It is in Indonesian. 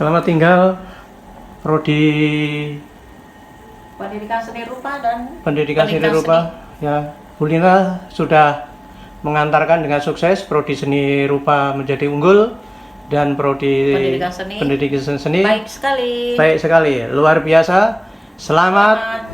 Selamat tinggal Prodi Pendidikan Seni Rupa dan Pendidikan Seni Rupa. Ya, Bu Lina sudah mengantarkan dengan sukses Prodi Seni Rupa menjadi unggul dan Prodi Pendidikan Seni Baik sekali, luar biasa. Selamat